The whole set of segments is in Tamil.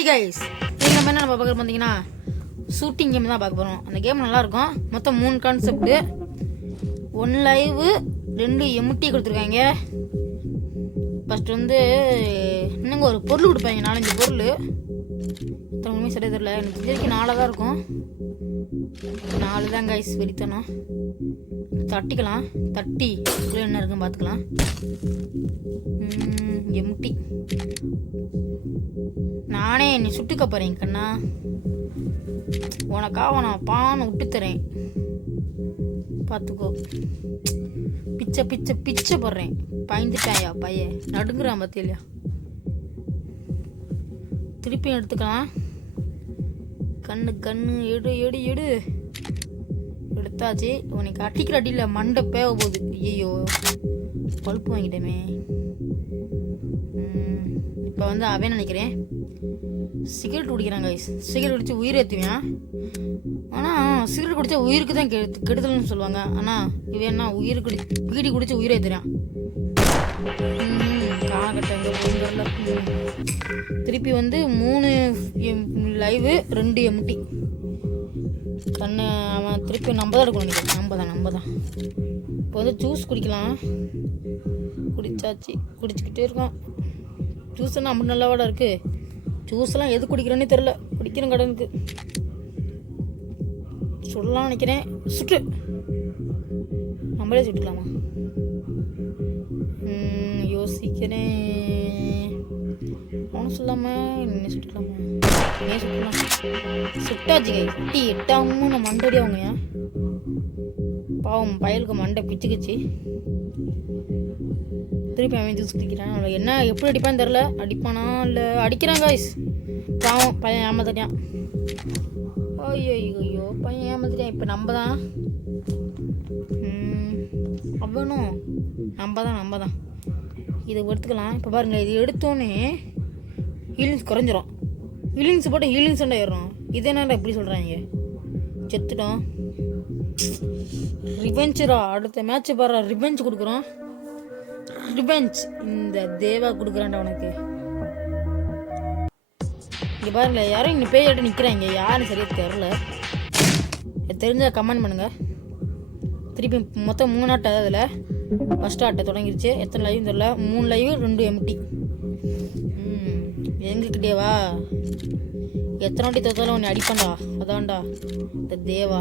ஹாய் கைஸ், நீங்கள் நம்ம என்ன பார்க்க பார்த்தீங்கன்னா ஷூட்டிங் கேம் தான் பார்க்க போகிறோம். அந்த கேம் நல்லாயிருக்கும். மொத்தம் 3 கான்செப்ட்டு, 1 லைவு, 2 எம்டி கொடுத்துருக்காங்க. ஃபஸ்ட்டு இன்னுங்க ஒரு பொருள் கொடுப்பாங்க, 4-5 பொருள். இத்தனை உண்மையும் சரியாக தெரியல, எனக்கு தெரிஞ்சு 4 தான் இருக்கும். 4 தான் கைஸ், வெறித்தனம். தட்டிக்கலாம், தட்டி உள்ளே என்ன இருக்குன்னு பார்த்துக்கலாம். எம்டி நானே நீ சுட்டுக்க போறேன் கண்ணா, உனக்காக நான் பானை விட்டு தரேன், பார்த்துக்கோ. பிச்சை பிச்சை பிச்சை போடுறேன். பயந்துட்டாயா பையன், நடுங்குறான் பார்த்தியா. திருப்பியும் எடுத்துக்கலாம். கண்ணு கண்ணு எடு எடு எடு எடுத்தாச்சு. உனக்கு அடிக்கிற அடியில் மண்டை பேவ போகுது. ஐயோ, பல்ப்பு வாங்கிட்டேமே. இப்போ அவன் நினைக்கிறேன் சிகரெட் குடிக்கிறாங்க கைஸ். சிகரெட் குடிச்சு உயிர் ஏற்றுவேன். ஆனால் சிகரெட் குடித்தா உயிருக்கு தான் கெடுதல்னு சொல்லுவாங்க. ஆனால் இவன் என்ன பீடி குடிச்சு உயிர் ஏற்றுறான். காகட்டங்க போயிடல. திருப்பி 3 லைவு 2 எம்டி. கண்ணு அவன் திருப்பி நம்ம தான் எடுக்கணும் நினைக்கிறேன். நம்ம தான் இப்போ ஜூஸ் குடிக்கலாம். குடிச்சாச்சு, குடிச்சிக்கிட்டே இருக்கோம். ஜூஸ்னா அப்படி நல்லாவாடா இருக்குது. ஜூஸ்லாம் எது குடிக்கிறேன்னே தெரில. குடிக்கிறேன் கடனுக்கு சொல்லலாம் நினைக்கிறேன். சுட்டு நம்மளே சுட்டுக்கலாமா யோசிக்கிறேன். அவனு சொல்லாமல் என்ன சுட்டுக்கலாமா, ஏன் சுட்டலாம். சுட்டாச்சு கை குட்டி எட்டாமல் நான் மண்டடி அவங்க பாவம் பயலுக்கு மண்டை பிச்சுக்குச்சு. திருப்பி அவன் ஜூஸ் குடிக்கிறான். அவன் என்ன எப்படி அடிப்பான்னு தெரில. அடிப்பானா இல்லை அடிக்கிறான் காய்ஸ். பாவம் பையன் ஏமாத்திட்டான். ஐயோ ஐயோ பையன் ஏமாத்திட்டான். இப்போ நம்ம தான் அவனும் நம்ம தான் இதை எடுத்துக்கலாம். இப்போ பாருங்கள், இது எடுத்தோன்னே ஹீலிங்ஸ் குறைஞ்சிரும். ஹீலிங்ஸ் போட்டால் ஹீலிங்ஸ் ஏறும். இது என்னடா எப்படி சொல்கிறாங்க. செத்துட்டோம். ரிவெஞ்சரா, அடுத்த மேட்ச் பாரு ரிவெஞ்ச் கொடுக்குறோம். ரிவெஞ்ச் இந்த தேவா கொடுக்குறான்டா உனக்கு. இங்கே பாருங்களேன், யாரும் இங்கே பேயாட்ட நிற்கிறாங்க. யாரும் சரியாக தெரில. தெரிஞ்சால் கமெண்ட் பண்ணுங்கள். திருப்பி மொத்தம் 3 ஆட்டை. அதில் ஃபஸ்ட் ஆட்டை தொடங்கிருச்சு. எத்தனை லைவ் தெரில. 3 லைவ் 2 எம்டி. எங்ககிட்டேவா எத்தனை வாட்டி தோத்தாலும் உன்னை அடிப்பான்டா. அதான்டா இந்த தேவா.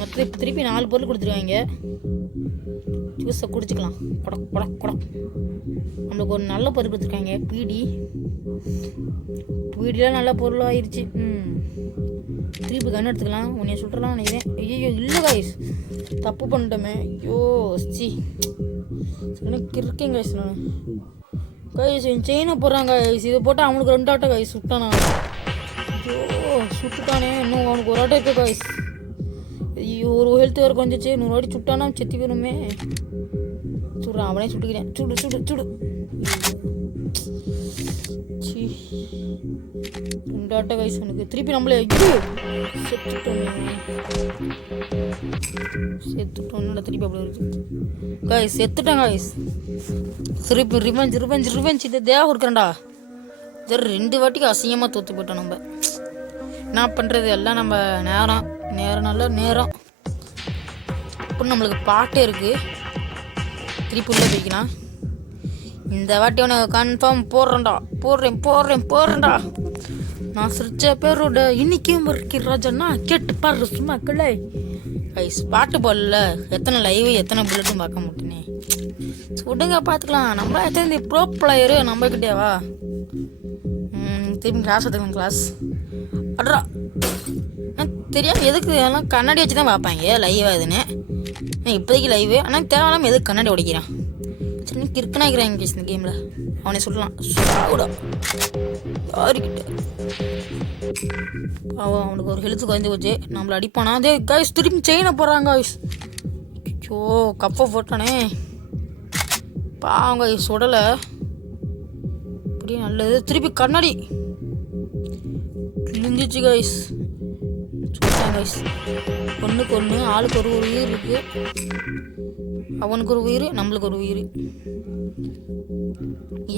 மொத்தம் திருப்பி 4 பொருள் கொடுத்துருவாங்க. ஜூஸை குடிச்சிக்கலாம். குடக் நம்மளுக்கு ஒரு நல்ல பொருள் கொடுத்துருக்காங்க. பீடிலாம் நல்ல பொருள் ஆயிடுச்சு. திருப்பி கண் எடுத்துக்கலாம். உன்னைய சுட்டுலாம் நினைக்கிறேன். ஐயோ இல்லை காய்ஸ், தப்பு பண்ணிட்டோமே. ஐயோ சி எனக்கு இருக்கேன் காய்ஸ். நான் கைஸ் என் செயினை போடுறாங்க கைஸ். இதை போட்டால் அவனுக்கு 2 ஆட்டை கைஸ் சுட்டானா. ஐயோ சுட்டுட்டானே. இன்னும் அவனுக்கு 1 ஆட்டை இருக்கு கைஸ். ஐயோ ஒரு ஹெல்த் வேறு கொஞ்சிச்சு. 100 வாட்டி சுட்டானா செத்தி வேணுமே. சுடுறான், அவனே சுட்டுக்கிறேன். சுடு சுடு சுடு. சி 2 ஆட்டை கைஸ் அவனுக்கு. திருப்பி நம்மளே செத்துட்டோம். திருப்பி அப்படி இருக்கு கைஸ். செத்துட்டேன் கைஸ். திருப்பி ரிவெஞ்ச் இது தேவை கொடுக்குறேன்டா. சரி 2 வாட்டிக்கு அசிங்கமாக தோற்று போயிட்டோம். நம்ம என்ன பண்ணுறது, எல்லாம் நம்ம நேரம் நல்ல நேரம். இப்போ நம்மளுக்கு பாட்டே இருக்குது. திருப்பி உள்ளே போய்க்கலாம். இந்த வாட்டி உனக்கு கன்ஃபார்ம் போடுறேன்டா. நான் சிரிச்ச பேரோட இன்னைக்கும் ராஜாண்ணா கேட்டு பாரு சும்மா கிளை கைஸ். பாட்டு போடல. எத்தனை லைவ் எத்தனை புல்லட்டும் பார்க்க மாட்டேனே. விடுங்க பார்த்துக்கலாம். நம்ம எத்தனை ப்ரோ பிளேயரு நம்மக்கிட்டேவா. திரும்பி கிளாஸ் எடுத்துக்கலாம். கிளாஸ் அட்ரா தெரியாமல் எதுக்கு எல்லாம் கண்ணாடி வச்சு தான் பார்ப்பாங்க லைவாக இதுன்னு. இப்போதைக்கு லைவு. ஆனால் தேவையில்லாமல் எதுக்கு கண்ணாடி உடைக்கிறான். சரி கிறுக்கனா இருக்கிறாங்க இந்த கேமில். அவனை சொல்லலாம் யாருக்கிட்ட. அவனுக்கு ஒரு ஹெல்த்து குறைஞ்சி போச்சு. நம்மளை அடிப்பானா. அதே கைஸ் திரும்பி செயினை போடுறாங்க கைஸ். ஐயோ கப்பை போட்டானே பாவங்க கைஸ். உடலை இப்படி நல்லது. திருப்பி கண்ணாடி கிழிஞ்சிச்சு கைஸ். சொல்லிட்டாங்க கைஸ். ஒன்றுக்கு ஒன்று ஆளுக்கு ஒரு உயிர் இருக்குது. அவனுக்கு ஒரு உயிர், நம்மளுக்கு ஒரு உயிர்.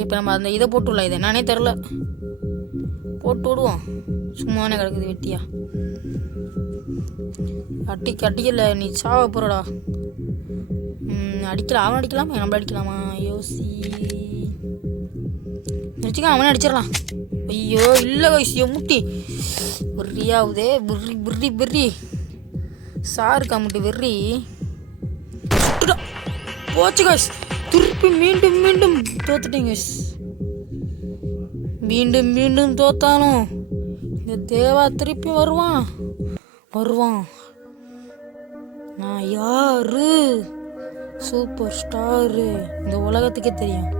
இப்போ நம்ம அந்த இதை போட்டு விடலாம். இது என்னன்னே தெரில, போட்டு விடுவோம். சும்மானே கிடக்குது வெட்டியா. அடிக்கல, நீ சாவ போகிறடா. அடிக்கலாம், அவன் அடிக்கலாமா நம்மள அடிக்கலாமா? யோசி வச்சுக்க, அவனே அடிச்சிடலாம். ஐயோ இல்லை கைஸ், முட்டி வெறியாவுதே. பிர்ரி சாரு காமுட்டி வெறி போச்சு கைஸ். திருப்பி மீண்டும் தோத்துட்டேன் கைஸ். மீண்டும் தோத்தாலும் இந்த தேவா திருப்பி வருவான். நான் யாரு? சூப்பர் ஸ்டாரு, இந்த உலகத்துக்கே தெரியும்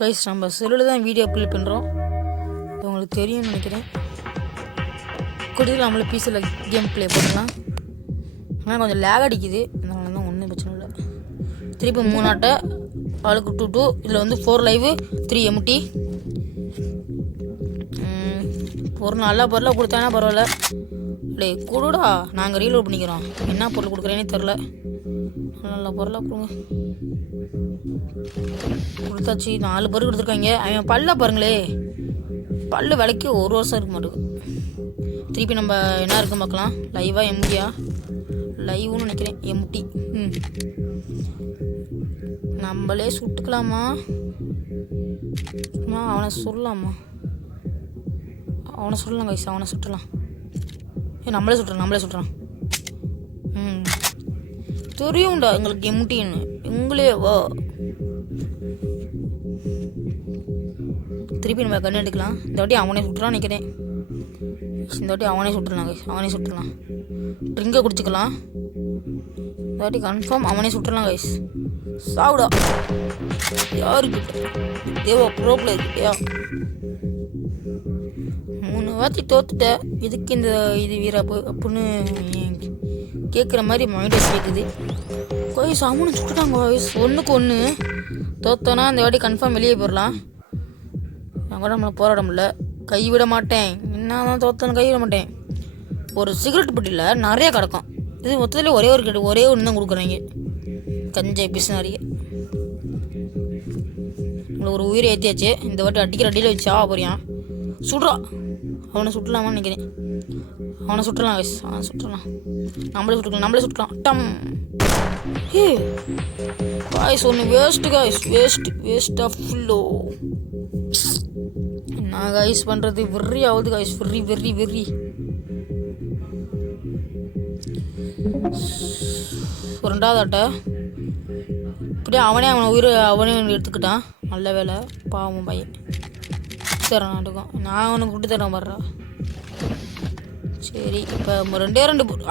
கைஸ். நம்ம செல்லில் தான் வீடியோ அப்லோட் பண்ணுறோம், உங்களுக்கு தெரியும்னு நினைக்கிறேன். கூட்டிட்டு நம்மள பீஸில் கேம் ப்ளே பண்ணலாம். ஆனால் கொஞ்சம் லேக் அடிக்குது, அதனால தான் ஒன்றும் பிரச்சனை இல்லை. திருப்பி 3 ஆட்டை ஆளுக்கு 2 இதில் வந்து 4 லைவு 3 எம்டி. பொருள் நல்ல பொருளாக கொடுத்தானா பரவாயில்ல. இல்லை கொடுடா, நாங்கள் ரீலோட் பண்ணிக்கிறோம். என்ன பொருள் கொடுக்குறேனே தெரில, நல்ல பொருளாக கொடுங்க. கொடுத்தாச்சு. 4 பொருள் கொடுத்துருக்காங்க. அவன் பல்ல பாருங்களே, பல்லு விலைக்கு 1 வருஷம் இருக்க மாட்டேங்குது. திருப்பி நம்ம என்ன இருக்குன்னு பார்க்கலாம். லைவா எம்டியா? லைவ்னு நினைக்கிறேன், எம்டி. நம்மளே சுட்டுக்கலாமா? அவனை சொல்லலாமா? அவனை சொல்லலாம் கைஸ், அவனை சுட்டலாம். நம்மளே சுட்டுறான். தெரியும்டா எங்களுக்கு எம்டின்னு, எங்களே வா. திருப்பி நம்ம கண்ணு எடுக்கலாம். இந்த வாட்டி அவனே சுட்டுறான்னு நினைக்கிறேன். இந்த வாட்டி அவனே சுட்டுடலாம். ட்ரிங்கை குடிச்சிக்கலாம். இந்த வாட்டி கன்ஃபார்ம் அவனே சுட்டுடலாம் கைஸ். சாவுடா. யாருக்கிட்ட? தேவா ப்ரோ பிளேயர் கிட்டயா? 3 வாட்டி தோத்துட்ட, இதுக்கு இந்த இது வீராப்பு அப்படின்னு கேட்குற மாதிரி மைண்டஸ் கேட்குது கைஸ். அவனு சுட்டுட்டாங்க கைஸ், 1க்கு 1. தோத்தோன்னா இந்த வாட்டி கன்ஃபார்ம் வெளியே போயிடலாம். நான் கூட நம்மளை போராட முடியல, கைவிட மாட்டேன். என்ன தான் தோத்தோன்னு கைவிட மாட்டேன். ஒரு சிகரெட் பெட்டியில் நிறைய கிடக்கும். இது மொத்தத்தில் ஒரே ஒன்று தான் கொடுக்குறாங்க. கஞ்சாய் பிசினாரிய உங்களை ஒரு உயிரை ஏற்றியாச்சு. இந்த வாட்டி அடிக்கிற அடியில் வச்சு ஆக போறியான். சுடுறா. அவனை சுட்டலாமான்னு நினைக்கிறேன். அவனை சுட்டலாம் கைஸ், நம்மளே சுட்டுக்கலாம். டம். காய்ஸ் ஒன்று வேஸ்ட்டு காய்ஸ், வேஸ்ட் ஆஃப் ஃபுல்லோ. என்ன காய்ஸ் பண்ணுறது? வெறி ஆகுது காய்ஸ், வெறி. ஒரு 2வது ஆட்டை இப்படியே அவனே எடுத்துக்கிட்டான். நல்ல வேலை, பாவம் பையன். தரேன் நாட்டுக்கும், நான் அவனுக்கு விட்டு தரேன் வர்றா. சரி, இப்போ 2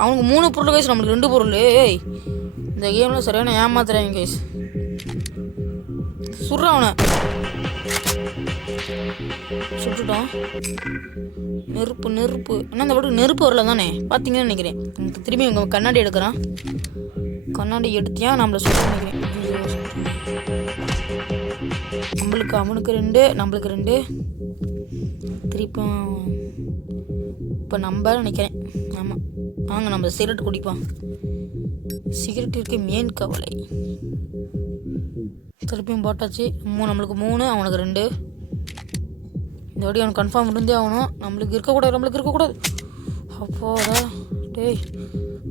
அவனுக்கு 3 பொருள் கைஸ், நம்மளுக்கு 2 பொருள். இந்த கேமில் சரியான ஏமாத்துறாங்க கைஸ். சுடுறான் அவனை. சுட்டுட்டோம். நெருப்பு ஆனால் இந்த வாட்டி நெருப்பு வரல தானே பார்த்தீங்கன்னு நினைக்கிறேன். திரும்பி உங்கள் கண்ணாடி எடுக்கிறான். கண்ணாடி எடுத்தியா நம்மளை சுட்டு நினைக்கிறேன். அவனுக்கு 2, நம்மளுக்கு 2. திருப்பி இப்போ நம்ம நினைக்கிறேன். ஆமாம், வாங்க நம்ம சிகரெட் குடிப்போம். சிகரெட்டிற்கு மெயின் கவலை. திருப்பியும் போட்டாச்சு. நம்மளுக்கு 3, அவனுக்கு 2. இந்த வாட்டி அவனுக்கு கன்ஃபார்ம் இருந்தே ஆகணும். நம்மளுக்கு இருக்கக்கூடாது. அப்போதா டேய்,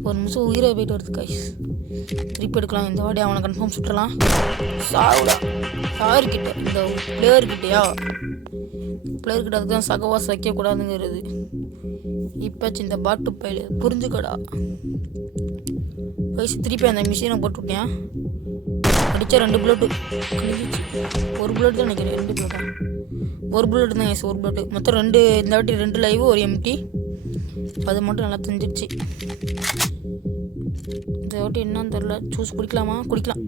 ஒரு நிமிஷம் உயிரை போயிட்டு வருது கைஸ். திருப்பி எடுக்கலாம். இந்த வாட்டி அவனை கன்ஃபார்ம் சுட்டுறலாம். சாவுடா. யாருக்கிட்ட? இந்த பிளேயர்கிட்டயா? பிளேயர்கிட்ட அதுக்கு தான் சகவாசம் வைக்கக்கூடாதுங்கிறது. இப்போச்சு இந்த பாட்டு பயில புரிஞ்சுக்கடா கைஸ். திருப்பி அந்த மிஷினை போட்டு விட்டேன். அடித்தா 2 புல்லட்டு கழிஞ்சிச்சு. 1 புல்லட் தான் நினைக்கிறேன். 2 புல்லட்டா? 1 புல்லட் தான் கைஸ், 1 புல்லட்டு. மொத்தம் 2. இந்த வாட்டி 2 லைவு 1 எம்டி. அது மட்டும் நல்லா தெரிஞ்சிருச்சு. இந்த வாட்டி என்னன்னு தெரில. ஜூஸ் குடிக்கலாம்.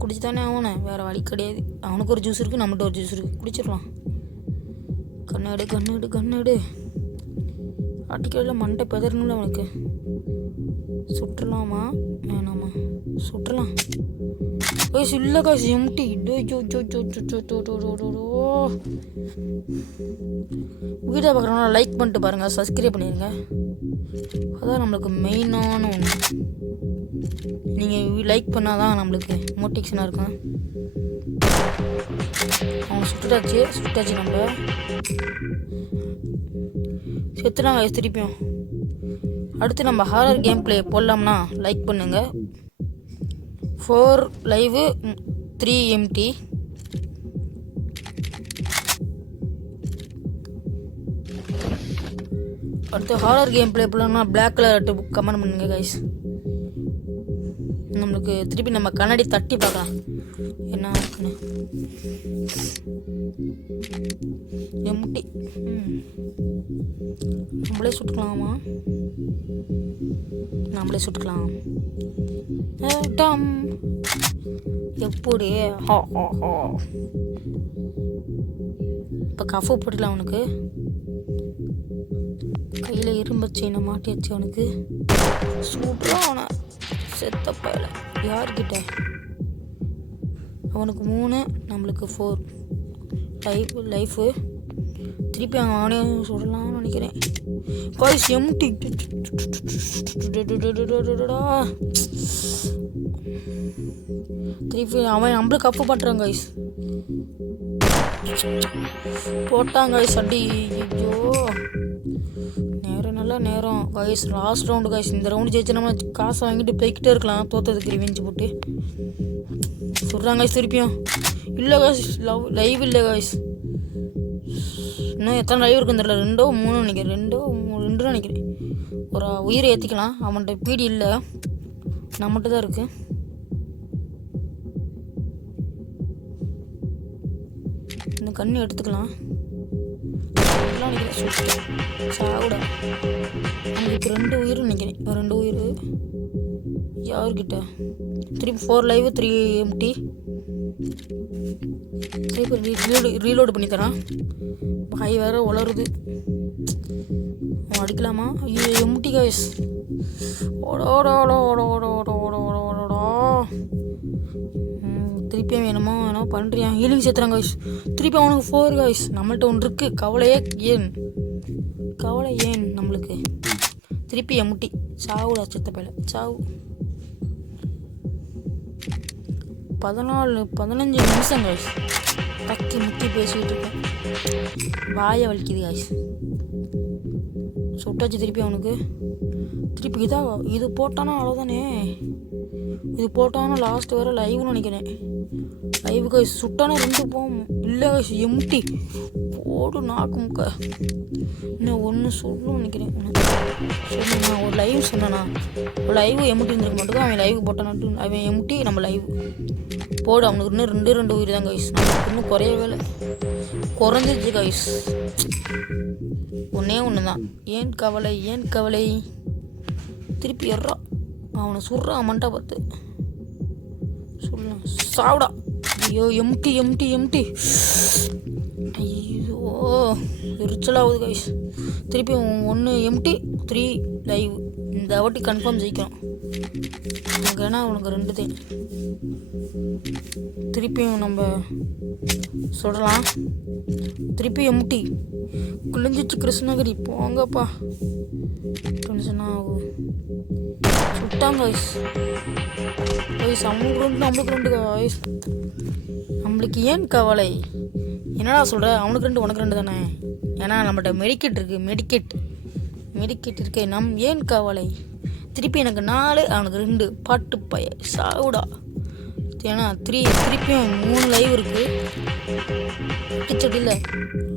குடிச்சு தானே ஆகணும், வேறு வழி கிடையாது. அவனுக்கு ஒரு ஜூஸ் இருக்குது, நம்மகிட்ட ஒரு ஜூஸ் இருக்குது. குடிச்சிடலாம். கண்ணாடு அடிக்கடியில் மண்டை பெதறணும்ல அவனுக்கு. சுற்றலாமா வேணாமா? சுற்றலாம். கைஸ் இல்லை கைஸ் எம்டி. வீடியோ பார்க்குறவங்க லைக் பண்ணிட்டு பாருங்கள், சப்ஸ்கிரைப் பண்ணிடுங்க. அதான் நம்மளுக்கு மெயினான ஒன்று. நீங்கள் லைக் பண்ணால் தான் நம்மளுக்கு மோட்டிவேஷனாக இருக்கும். அவங்க சுட்டாச்சு நம்ம செத்துனாங்க கைஸ் திருப்பியும். அடுத்து நம்ம ஹாரர் கேம் பிளே போடலாம்னா லைக் பண்ணுங்கள். 4 லைவ் 3 எம்டி. அடுத்து ஹாரர் கேம் பிளே பண்ணலாம்னா பிளாக் கலர் கமெண்ட் பண்ணுங்க கைஸ். நம்மளுக்கு திருப்பி நம்ம கண்ணாடி தட்டி பார்க்கலாம் என்ன இருக்குன்னு. எம்டி நம்மளே சுட்டுக்கலாமா? நம்மளே சுட்டுக்கலாம். எப்படி இப்போ கஃபு போட்டுக்கலாம். அவனுக்கு கையில் இரும்பு செயினை மாட்டியாச்சு. அவனுக்கு சூப்பராக அவனை செத்த பயல. யார்கிட்ட? அவனுக்கு 3 நம்மளுக்கு 4 லைஃபு. திருப்பி அவனே சொல்லலாம்னு நினைக்கிறேன். காய்ஸ் எம்டி. திருப்பி அவன் நம்மளுக்கு கப்பு பண்ணுறான் கைஸ். போட்டாங்க கைஸ் அடி. ஐயோ நேரம் நல்லா நேரம் கைஸ். Last round guys. இந்த ரவுண்டு ஜெயிச்சு நம்ம காசை வாங்கிட்டு போய்கிட்டே இருக்கலாம். தோத்ததுக்கு ரிவெஞ்ச் போட்டு சொல்கிறாங்க கைஸ். திருப்பியும் இல்லை கைஸ் லைவ் இல்லை கைஸ். இன்னும் எத்தனை லைவ் இருக்குன்னு தெரியல. 2 3 நினைக்கிறேன். 2 நினைக்கிறேன். ஒரு உயிரை ஏற்றிக்கலாம். அவன்கிட்ட பீடி இல்லை, நம்மகிட்ட தான் இருக்குது. இந்த கண்ணு எடுத்துக்கலாம். சாவுடா. எனக்கு 2 உயிர் நினைக்கிறேன். 2 உயிர் யார்கிட்ட? திருப்பி 4 லைவ் 3 எம்டி. திருப்பி ரீலோடு பண்ணி தரான். பாய் வேற உளருது. அடிக்கலாமா? ஐயோ எம்டி கைஸ். திருப்பியும் வேணுமோ பண்ணுறியா? ஹீலிங் சேர்த்துறான் கைஸ். திருப்பி அவனுக்கு 4 கைஸ். நம்மள்ட்ட ஒன்று இருக்குது. கவலை ஏன் நம்மளுக்கு? திருப்பி எம்டி. சாவுடா செத்த பையில சாவு. 15 நிமிஷம் கைஸ். தக்கி முக்கி பேசிக்கிட்டு இருக்கேன். வாயை வலிக்குது கைஸ். சுட்டாச்சு திருப்பி அவனுக்கு. திருப்பி இது போட்டானா அவ்வளோதானே. இது போட்டானா லாஸ்ட் வர லைவ்னு நினைக்கிறேன். Live guys. சுட்டானா 2 போகும். இல்லை கைஸ் எம்டி. போடு நாக்கு முக்க. இன்னும் 1 சொல்லணும்னு நினைக்கிறேன். சொல்லுண்ணா ஒரு லைவ் சொன்னா. ஒரு லைவ் எம்டி இருந்திருக்க மாட்டேங்க. அவன் லைவ் போட்டானாட்டு அவன் எம்டி. நம்ம லைவ் போடு. அவனுக்கு இன்னும் 2 உயிர் தான் கைஸ். நம்மளுக்கு இன்னும் குறையவே குறைஞ்சிருச்சு கைஸ். ஒன்று தான். ஏன் கவலை. திருப்பி எறா. அவனை சுடுறான் மண்டா பார்த்து. சொல்லலாம் சாவுடா. ஐயோ எம்டி. ஐயோ எரிச்சலாகுது கைஸ். திருப்பி 1 எம்டி 3 லைவ். இந்த வாட்டி கன்ஃபார்ம் ஜெயிக்கணும். எனக்கு ஏன்னா அவனுக்கு 2 தான். திருப்பியும் நம்ம சொல்லலாம். திருப்பி எம்டி. குளிஞ்சிச்சு கிருஷ்ணகிரி. போங்கப்பா. டென்ஷனாக ஆகும். சுட்டாங்க கைஸ். நம்மளுக்கு 2 கைஸ். நம்மளுக்கு ஏன் கவலை? என்னடா சொல்கிற? அவனுக்கு 2 உனக்கு 2 தானே. ஏன்னா நம்மகிட்ட மெடிக்கெட் இருக்குது. மெடிக்கெட் இருக்கு. ஏன் கவலை? திருப்பி எனக்கு 4 அவனுக்கு 2. பாட்டு பைய சாவுடா. ஏன்னா திருப்பியும் 3 லைவ் இருக்குது. இல்லை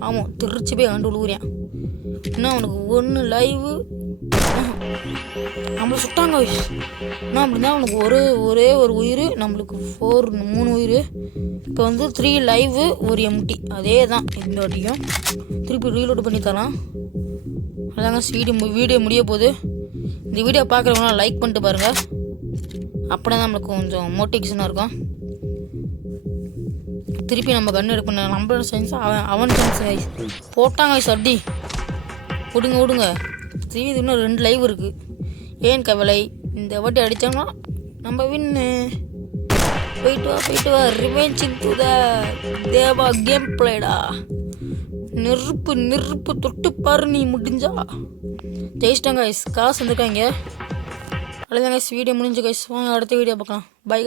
ஆமாம் திருச்சி போய் ஆண்டு விழுவுறேன். இன்னும் அவனுக்கு 1 லைவு. நம்மளை சுட்டாங்க கைஸ். என்ன அப்படின்னா அவனுக்கு ஒரே ஒரு உயிர். நம்மளுக்கு 3 உயிர். இப்போ வந்து 3 லைவு 1 எம்டி. அதே தான் இந்த வாட்டியும். திருப்பி ரீலோடு பண்ணி தரலாம். அதாங்க வீடியோ முடிய போகுது. இந்த வீடியோ பார்க்குறவங்களாம் லைக் பண்ணிட்டு பாருங்கள். அப்படியே தான் நம்மளுக்கு கொஞ்சம் மோட்டிவேஷனாக இருக்கும். திருப்பி நம்ம கன்று எடுக்கணும். நம்மளோட சென்ஸ் அவன் சென்ஸ் கைஸ். போட்டாங்க கைஸ் அடி. விடுங்க. திருப்பி இன்னும் 2 லைவ் இருக்குது. ஏன் கவலை? இந்த வாட்டி அடித்தோம்னா நம்ம வின்னு. போயிட்டு வா revenge into the Deva game பிளேடா. நெருப்பு தொட்டு பாரு நீ முடிஞ்சா. ஜெயிச்சிட்டாங்க கைஸ், காசு வந்துருக்காங்க. அவ்வளோதான் கைஸ், வீடியோ முடிஞ்சு கைஸ். வாங்க அடுத்த வீடியோ பார்க்கலாம். பை.